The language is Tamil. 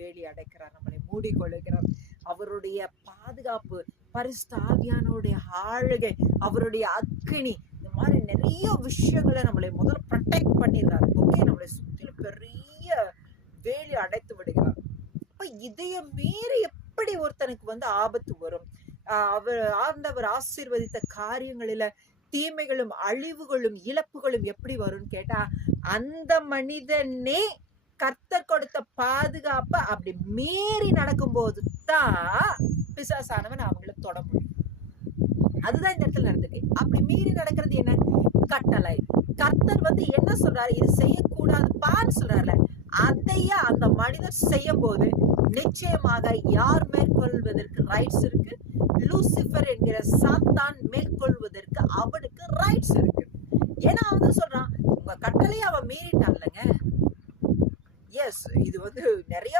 வேலி அடைக்கிறார், நம்மளை மூடிக்கொள்ளுகிறார். அவருடைய பாதுகாப்பு, பரிசுத்த ஆவியானவருடைய ஆளுகை, அவருடைய அக்கினி, இந்த மாதிரி நிறைய விஷயங்களை நம்மளை முதல்ல ப்ரொடெக்ட் பண்ணிடுறாரு. ஓகே, நம்மளை சுற்றிலும் பெரிய வேலி அடைத்து விடுகிறார். அப்ப இதைய மீறி எப்படி ஒருத்தனுக்கு ஆபத்து வரும்? ஆண்டவர் ஆசீர்வதித்த காரியங்களில தீமைகளும் அழிவுகளும் இழப்புகளும் எப்படி வரும்னு கேட்டா, அந்த மனிதனே கர்த்தர் கொடுத்த பாதுகாப்ப அப்படி மீறி நடக்கும் போதுதான் பிசாசானவன் அவங்களை தொட முடியும். அதுதான் இந்த இடத்துல நடந்திருக்கு. அப்படி மீறி நடக்கிறது என்ன? கட்டளை. கர்த்தர் என்ன சொல்றாரு? இது செய்யக்கூடாது பான்னு சொல்றாருல, அதையே அந்த மனிதர் செய்யும் போது நிச்சயமாக யார் மேற்கொள்வதற்கு ரைட்ஸ் இருக்கு? லூசிபர் என்கிற சாத்தான் மேற்கொள்வதற்கு அவனுக்கு ரைட்ஸ் இருக்கு. ஏன்னா அவன் சொல்றான், உங்க கட்டளையை அவன் மீறிட்டான்லங்க. எஸ், இது நிறைய